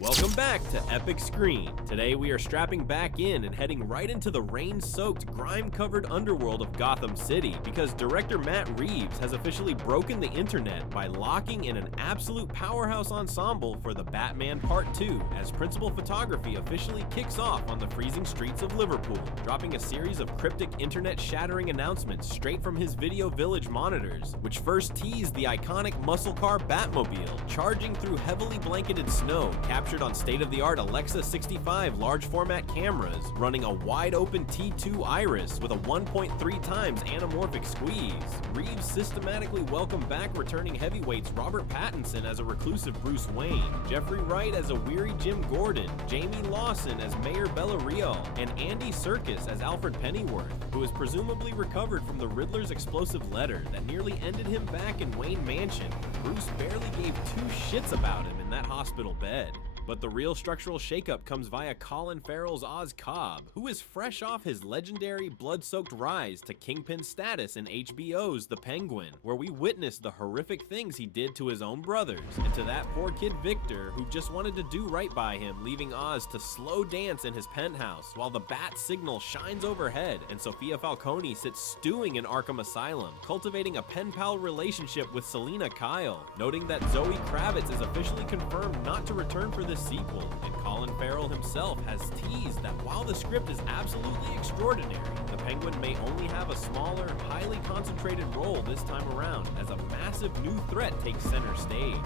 Welcome back to Epic Screen. Today we are strapping back in and heading right into the rain-soaked, grime-covered underworld of Gotham City because director Matt Reeves has officially broken the internet by locking in an absolute powerhouse ensemble for The Batman Part 2 as principal photography officially kicks off on the freezing streets of Liverpool, dropping a series of cryptic internet-shattering announcements straight from his Video Village monitors, which first teased the iconic muscle car Batmobile charging through heavily blanketed snow, captured on state-of-the-art Alexa 65 large-format cameras, running a wide-open T2 iris with a 1.3 times anamorphic squeeze. Reeves systematically welcomed back returning heavyweights Robert Pattinson as a reclusive Bruce Wayne, Jeffrey Wright as a weary Jim Gordon, Jamie Lawson as Mayor Bella-Real, and Andy Serkis as Alfred Pennyworth, who is presumably recovered from the Riddler's explosive letter that nearly ended him back in Wayne Mansion. Bruce barely gave two shits about him in that hospital bed. But the real structural shakeup comes via Colin Farrell's Oz Cobb, who is fresh off his legendary blood-soaked rise to Kingpin status in HBO's The Penguin, where we witnessed the horrific things he did to his own brothers, and to that poor kid Victor, who just wanted to do right by him, leaving Oz to slow dance in his penthouse while the bat signal shines overhead and Sophia Falcone sits stewing in Arkham Asylum, cultivating a pen-pal relationship with Selena Kyle, noting that Zoe Kravitz is officially confirmed not to return for this sequel, and Colin Farrell himself has teased that while the script is absolutely extraordinary, the Penguin may only have a smaller, highly concentrated role this time around as a massive new threat takes center stage.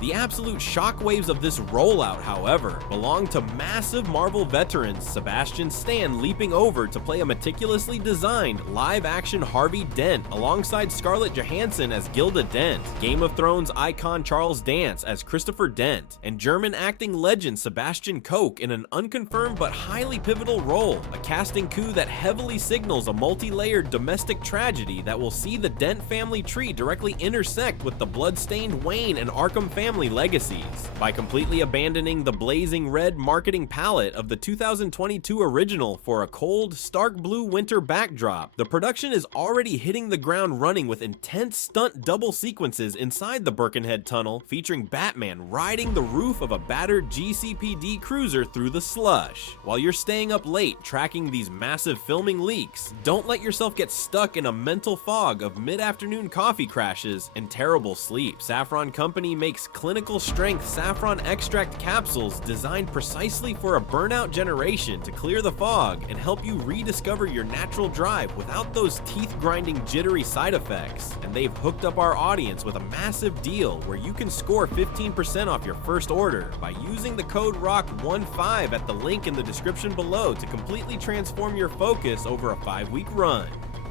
The absolute shockwaves of this rollout, however, belong to massive Marvel veterans Sebastian Stan leaping over to play a meticulously designed live-action Harvey Dent alongside Scarlett Johansson as Gilda Dent, Game of Thrones icon Charles Dance as Christopher Dent, and German acting legend Sebastian Koch in an unconfirmed but highly pivotal role, a casting coup that heavily signals a multi-layered domestic tragedy that will see the Dent family tree directly intersect with the blood-stained Wayne and Arkham family legacies. By completely abandoning the blazing red marketing palette of the 2022 original for a cold, stark blue winter backdrop, the production is already hitting the ground running with intense stunt double sequences inside the Birkenhead Tunnel featuring Batman riding the roof of a battered GCPD cruiser through the slush. While you're staying up late tracking these massive filming leaks, don't let yourself get stuck in a mental fog of mid-afternoon coffee crashes and terrible sleep. Saffron Company makes clinical strength saffron extract capsules designed precisely for a burnout generation to clear the fog and help you rediscover your natural drive without those teeth-grinding jittery side effects. And they've hooked up our audience with a massive deal where you can score 15% off your first order by using the code ROCK15 at the link in the description below to completely transform your focus over a 5-week run.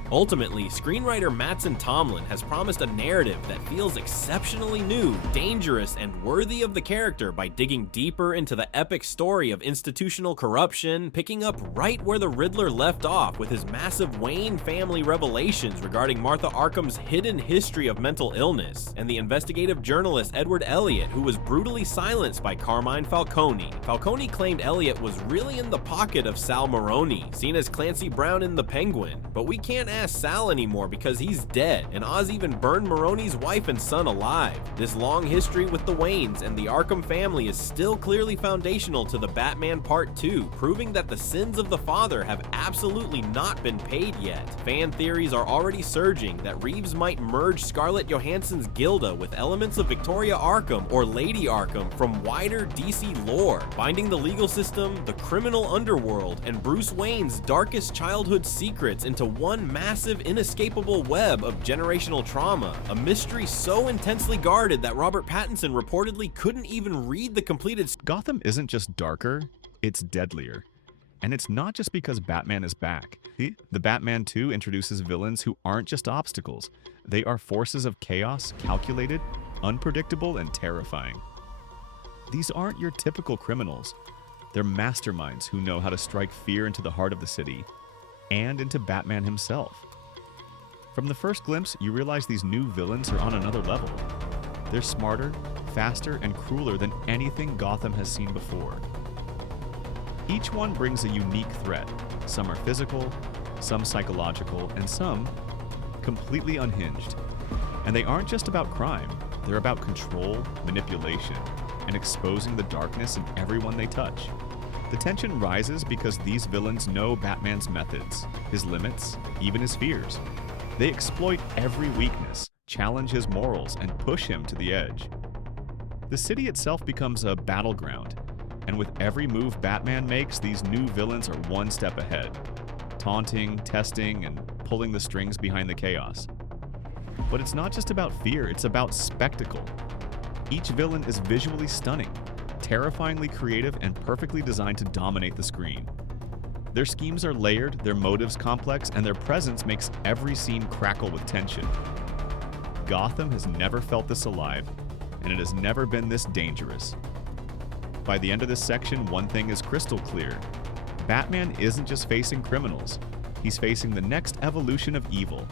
Ultimately, screenwriter Mattson Tomlin has promised a narrative that feels exceptionally new, dangerous, and worthy of the character by digging deeper into the epic story of institutional corruption, picking up right where the Riddler left off with his massive Wayne family revelations regarding Martha Arkham's hidden history of mental illness, and the investigative journalist Edward Elliot, who was brutally silenced by Carmine Falcone. Falcone claimed Elliot was really in the pocket of Sal Maroni, seen as Clancy Brown in The Penguin, but we can't ask Sal anymore because he's dead, and Oz even burned Maroni's wife and son alive. This long history with the Waynes and the Arkham family is still clearly foundational to the Batman Part 2, proving that the sins of the father have absolutely not been paid yet. Fan theories are already surging that Reeves might merge Scarlett Johansson's Gilda with elements of Victoria Arkham or Lady Arkham from wider DC lore, binding the legal system, the criminal underworld, and Bruce Wayne's darkest childhood secrets into one massive, inescapable web of generational trauma, a mystery so intensely guarded that Robert Pattinson reportedly couldn't even read the completed. Gotham isn't just darker, it's deadlier. And it's not just because Batman is back. The Batman 2 introduces villains who aren't just obstacles. They are forces of chaos, calculated, unpredictable, and terrifying. These aren't your typical criminals. They're masterminds who know how to strike fear into the heart of the city and into Batman himself. From the first glimpse, you realize these new villains are on another level. They're smarter, faster, and crueler than anything Gotham has seen before. Each one brings a unique threat. Some are physical, some psychological, and some completely unhinged. And they aren't just about crime, they're about control, manipulation, and exposing the darkness in everyone they touch. The tension rises because these villains know Batman's methods, his limits, even his fears. They exploit every weakness, challenge his morals, and push him to the edge. The city itself becomes a battleground, and with every move Batman makes, these new villains are one step ahead, taunting, testing, and pulling the strings behind the chaos. But it's not just about fear, it's about spectacle. Each villain is visually stunning, terrifyingly creative, and perfectly designed to dominate the screen. Their schemes are layered, their motives complex, and their presence makes every scene crackle with tension. Gotham has never felt this alive, and it has never been this dangerous. By the end of this section, one thing is crystal clear. Batman isn't just facing criminals, he's facing the next evolution of evil.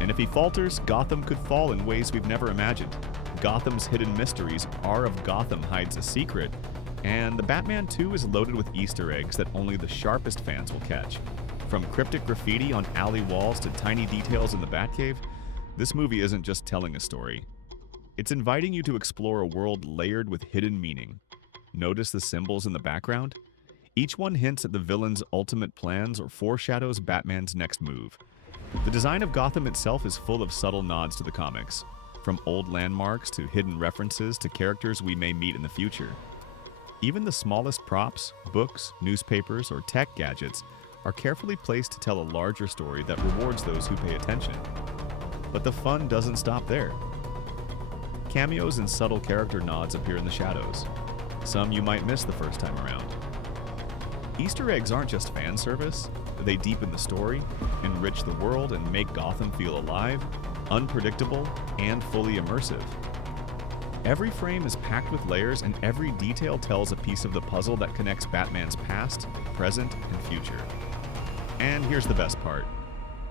And if he falters, Gotham could fall in ways we've never imagined. Gotham's hidden mysteries, R of Gotham hides a secret, and the Batman 2 is loaded with Easter eggs that only the sharpest fans will catch. From cryptic graffiti on alley walls to tiny details in the Batcave, this movie isn't just telling a story. It's inviting you to explore a world layered with hidden meaning. Notice the symbols in the background? Each one hints at the villain's ultimate plans or foreshadows Batman's next move. The design of Gotham itself is full of subtle nods to the comics, from old landmarks to hidden references to characters we may meet in the future. Even the smallest props, books, newspapers, or tech gadgets are carefully placed to tell a larger story that rewards those who pay attention. But the fun doesn't stop there. Cameos and subtle character nods appear in the shadows. Some you might miss the first time around. Easter eggs aren't just fan service, they deepen the story, enrich the world, and make Gotham feel alive, unpredictable, and fully immersive. Every frame is packed with layers, and every detail tells a piece of the puzzle that connects Batman's past, present, and future. And here's the best part.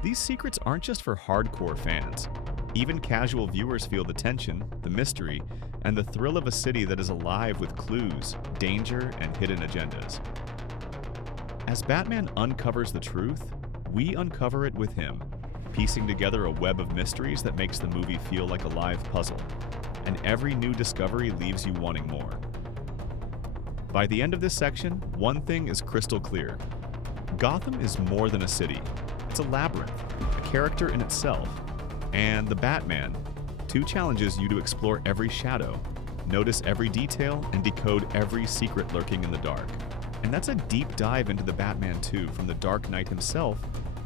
These secrets aren't just for hardcore fans. Even casual viewers feel the tension, the mystery, and the thrill of a city that is alive with clues, danger, and hidden agendas. As Batman uncovers the truth, we uncover it with him, piecing together a web of mysteries that makes the movie feel like a live puzzle, and every new discovery leaves you wanting more. By the end of this section, one thing is crystal clear. Gotham is more than a city. It's a labyrinth, a character in itself. And the Batman 2 challenges you to explore every shadow, notice every detail, and decode every secret lurking in the dark. And that's a deep dive into the Batman 2, from the Dark Knight himself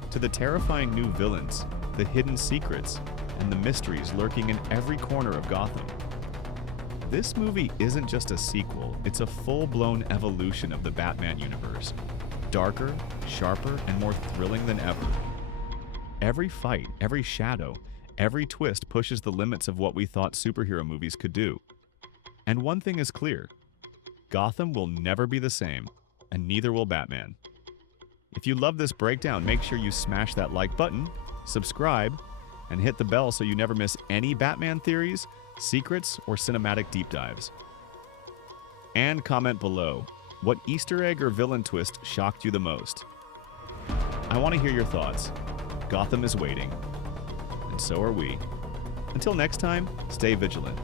to the terrifying new villains, the hidden secrets, and the mysteries lurking in every corner of Gotham. This movie isn't just a sequel, it's a full-blown evolution of the Batman universe. Darker, sharper, and more thrilling than ever. Every fight, every shadow, every twist pushes the limits of what we thought superhero movies could do. And one thing is clear. Gotham will never be the same, and neither will Batman. If you love this breakdown, make sure you smash that like button, subscribe, and hit the bell so you never miss any Batman theories, secrets, or cinematic deep dives. And comment below, what Easter egg or villain twist shocked you the most? I want to hear your thoughts. Gotham is waiting, and so are we. Until next time, stay vigilant.